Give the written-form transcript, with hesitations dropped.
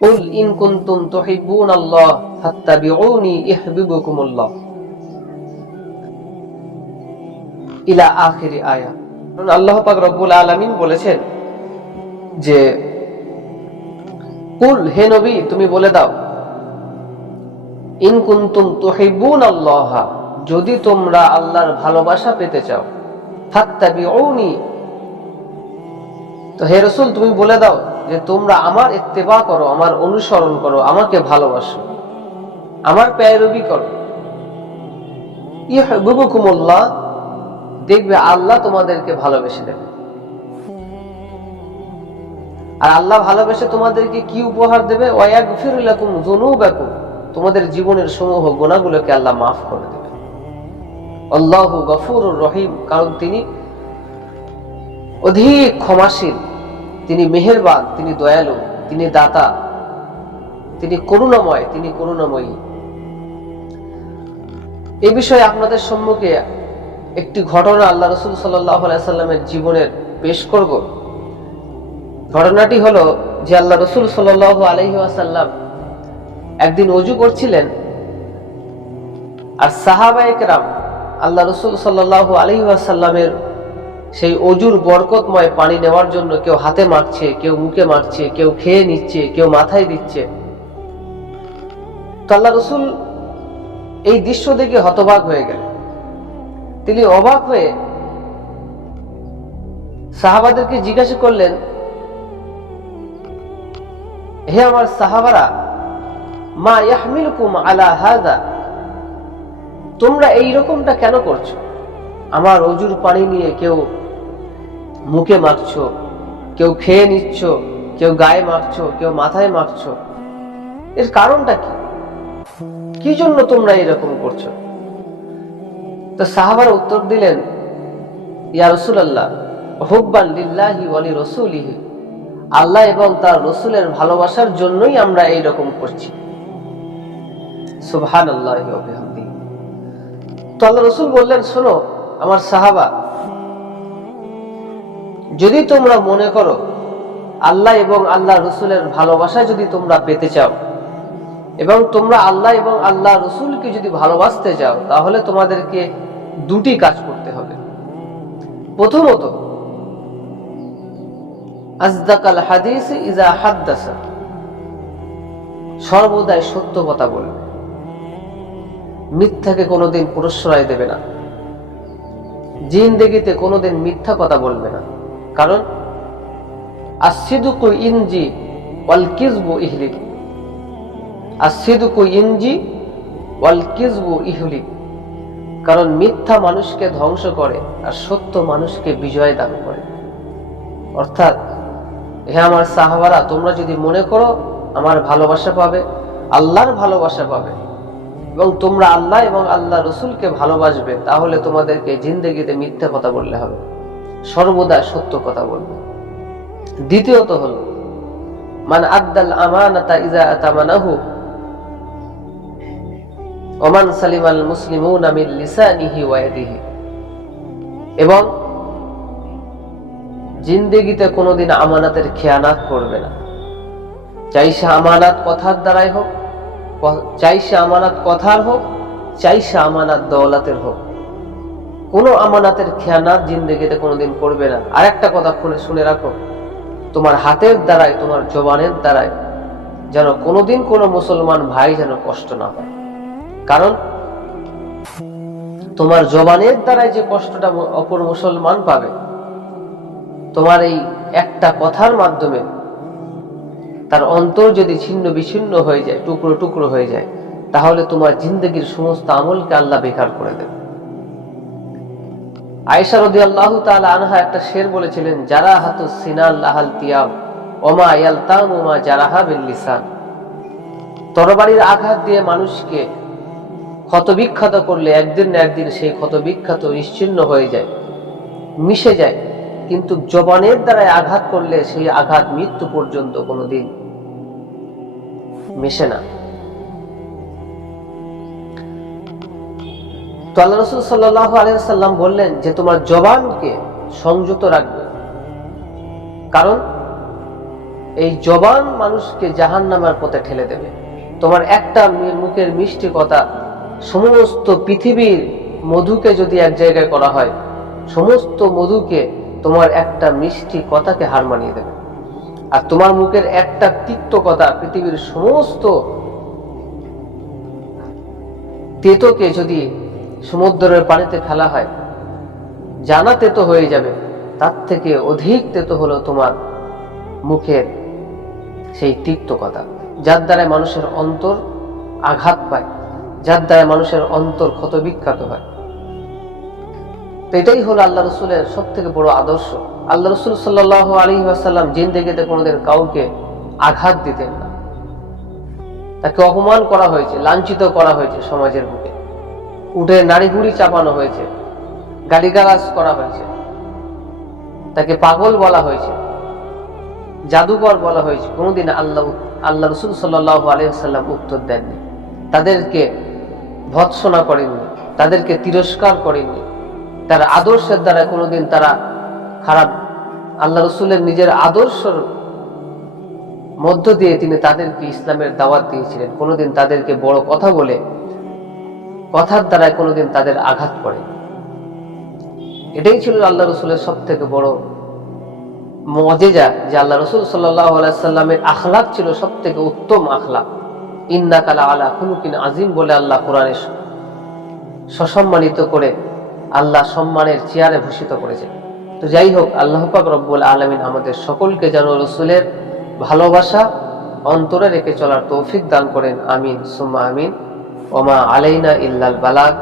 কুল in কুনতুম তুহিব্বুনাল্লাহ ফাত্তাবিউনি ইউহিব্বুকুমুল্লাহ ইলা আখিরি আয়াত। আল্লাহ পাক রব্বুল আলামিন বলেছেন যে কুল, হে নবী তুমি বলে দাও, ইন কুনতুম তুহিব্বুনাল্লাহ, যদি তোমরা আল্লাহর ভালোবাসা পেতে চাও, ফাত্তাবিউনি, তো হে রাসূল তুমি বলে দাও যে তোমরা আমার ইত্তেবা করো, আমার অনুসরণ করো, আমাকে ভালোবাসো, আমার পেয়রবি করো। ইউহিব্বুকুমুল্লাহ, দেখবে আল্লাহ তোমাদেরকে ভালোবেসে দেবে। আর আল্লাহ ভালোবেসে তোমাদেরকে কি উপহার দেবে? ওয়ায়াগফির লাকুম যুনুবাকুম, তোমাদের জীবনের সমূহ গুনাহগুলোকে আল্লাহ মাফ করে দেবে। আল্লাহু গফুরুর রহিম, কারণ তিনি অধিক ক্ষমাশীল, তিনি মেহেরবান, তিনি দয়ালু, তিনি দাতা, তিনি করুণাময়, তিনি করুণাময়ী। এই বিষয়ে আপনাদের সম্মুখে একটি ঘটনা আল্লাহ রাসূল সাল্লাল্লাহু আলাইহি সাল্লামের জীবনের পেশ করব। ঘটনাটি হলো যে আল্লাহ রাসূল সাল্লাল্লাহু আলাইহি ওয়াসাল্লাম একদিন ওযু করছিলেন, আর সাহাবায়ে কেরাম আল্লাহ রাসূল সাল্লাল্লাহু আলাইহি ওয়াসাল্লামের সেই ওযুর বরকতময় পানি নেওয়ার জন্য কেউ হাতে মাখছে, কেউ মুখে মাখছে, কেউ খেয়ে নিচ্ছে, কেউ মাথায় দিচ্ছে। তো আল্লাহ রাসূল এই দৃশ্য দেখে হতবাক হয়ে গেলেন। তিনি অবাক হয়ে সাহাবাদেরকে জিজ্ঞাসা করলেন, হে আমার সাহাবারা, মা ইয়াহমিলুকুম আলা হাযা, তোমরা এই রকমটা কেন করছো? আমার ওযুর পানি নিয়ে কেউ মুখে মাখছো, কেউ খেয়ে নিচ্ছ, কেউ গায়ে মাখছো, কেউ মাথায় মাখছো, এর কারণটা কি? কি জন্য তোমরা এরকম করছো? তো সাহাবারা উত্তর দিলেন, ইয়া রাসূলুল্লাহ, হুব্বান লিল্লাহি ওয়া লিরাসূলিহি, আল্লাহ এবং তার রাসূলের ভালোবাসার জন্যই আমরা এই রকম করছি। সুবহানাল্লাহি ওয়া বিহামদিহি। তো আল্লাহ রাসূল বললেন, শোনো আমার সাহাবা, যদি তোমরা মনে করো আল্লাহ এবং আল্লাহ রাসূলের ভালোবাসা যদি তোমরা পেতে চাও, এবং তোমরা আল্লাহ এবং আল্লাহ রাসূলকে যদি ভালোবাসতে চাও, তাহলে তোমাদেরকে দুটি কাজ করতে হবে। প্রথমত, আসদাকাল হাদিস ইজা হাদ্দাসা, সর্বদাই সত্য কথা বলবে, মিথ্যাকে কোনোদিন প্রশ্রয় দেবে না, জিন্দেগিতে কোনোদিন মিথ্যা কথা বলবে না। কারণ আসসিদকু ইনজি ওয়াল কিযবু ইহলিক, আসসিদকু ইনজি ওয়াল কিযবু ইহলিক, কারণ মিথ্যা মানুষকে ধ্বংস করে আর সত্য মানুষকে বিজয় দান করে। অর্থাৎ হে আমার সাহাবারা, তোমরা যদি মনে করো আমার ভালোবাসা পাবে, আল্লাহর ভালোবাসা পাবে, এবং তোমরা আল্লাহ এবং আল্লাহ রাসূলকে ভালোবাসবে, তাহলে তোমাদেরকে জিন্দেগিতে মিথ্যা কথা বললে হবে, সর্বদা সত্য কথা বলবে। দ্বিতীয়ত হলো, মান আদ্দাল আমানাতা ইজা আতামানাহু ওয়া মান সালিমাল মুসলিমুনা মিন লিসানিহি ওয়া ইয়াদিহি, এবং জিন্দেগিতে কোনোদিন আমানাতের খেয়ানাত করবে না, চাই সে আমানাত কথার দ্বারাই হোক, চাই সে আমানাত কথার হোক, চাই সে আমানাত দৌলতের হোক, কোনো আমানাতের খেয়ানাত জিন্দেগিতে কোনোদিন করবে না। আর একটা কথা শুনে রাখো, তোমার হাতের দ্বারাই, তোমার জবানের দ্বারাই যেন কোনোদিন কোনো মুসলমান ভাই যেন কষ্ট না পায়। কারণ তোমার জবানের দ্বারাই যে কষ্টটা অপর মুসলমান পাবে, তোমার এই একটা কথার মাধ্যমে তার অন্তর যদি ছিন্ন বিচ্ছিন্ন হয়ে যায়, টুকরো টুকরো হয়ে যায়, তাহলে তোমার জিন্দেগির সমস্ত আমলকে আল্লাহ বেকার করে দেবে। আয়েশা রাদিয়াল্লাহু তাআলা আনহা একটা শের বলেছিলেন, জারাহাতুস সিনাল লাহালতিয়াব ওমা ইয়ালতামু মা জারাহা বিল লিসান, তরবারির আঘাত দিয়ে মানুষকে ক্ষতবিক্ষত করলে একদিন না একদিন সেই ক্ষতবিক্ষত নিশ্চিহ্ন হয়ে যায়, মিশে যায়, কিন্তু জবানের দ্বারাই আঘাত করলে সেই আঘাত মৃত্যু পর্যন্ত কোনোদিন মিশে না। তো আল্লাহ রাসূল সাল্লাল্লাহু আলাইহি ওয়াসাল্লাম বললেন যে তোমার জবানকে সংযত রাখবে, কারণ এই জবান মানুষকে জাহান্নামের পথে ঠেলে দেবে। তোমার একটা মুখের মিষ্টি কথা সমস্ত পৃথিবীর মধুকে যদি এক জায়গায় করা হয়, সমস্ত মধুকে তোমার একটা মিষ্টি কথাকে হার মানিয়ে দেবে। আর তোমার মুখের একটা তিক্ত কথা পৃথিবীর সমস্ত তেতোকে যদি সমুদ্রের পানিতে ফেলা হয়, জানা তেতো হয়ে যাবে। তার থেকে অধিক তেতো হলো তোমার মুখের সেই তিক্ত কথা, যার দ্বারা মানুষের অন্তর আঘাত পায়, যার দ্বারা মানুষের অন্তর ক্ষতবিক্ষত হয়। তো এটাই হলো আল্লাহ রসুলের সব থেকে বড় আদর্শ। আল্লাহ রসুল সাল্লাল্লাহু আলাইহি ওয়াসাল্লাম জিন্দেগিতে কোনোদিন কাউকে আঘাত দিতেন না। তাকে অপমান করা হয়েছে, লাঞ্ছিত করা হয়েছে, সমাজের বুকে উঠে নাড়ি ভুড়ি চাপানো হয়েছে, গালিগালাজ করা হয়েছে, তাকে পাগল বলা হয়েছে, জাদুকর বলা হয়েছে। কোনোদিন আল্লাহ রসুল সাল্লাল্লাহু আলাইহি ওয়াসাল্লাম উত্তর দেননি, তাদেরকে ভৎসনা করেননি, তাদেরকে তিরস্কার করেননি। তার আদর্শের দ্বারা কোনোদিন তারা খারাপ, আল্লাহ রসুলের নিজের আদর্শের মধ্য দিয়ে তিনি তাদেরকে ইসলামের দাওয়াত দিয়েছিলেন। কোনোদিন তাদেরকে বড় কথা বলে, কথার দ্বারা কোনোদিন তাদের আঘাত করে। এটাই ছিল আল্লাহ রসুলের সব থেকে বড় মুজিজা, যে আল্লাহ রসুল সাল্লাল্লাহু আলাইহি ওয়াসাল্লামের আখলাক ছিল সব থেকে উত্তম আখলাক। ইন্নাকা লাআলা খুলুকিন আযীম বলে আল্লাহ কোরআনে সসম্মানিত করে আল্লাহ সম্মানের চেয়ারে ভূষিত করেছেন। তো যাই হোক, আল্লাহ পাক রব্বুল আলামিন আমাদের সকলকে যেন রসুলের ভালোবাসা অন্তরে রেখে চলার তৌফিক দান করেন। আমিন সুম্মা আমিন। ওমা আলাইনা ইল্লাল বালাগ।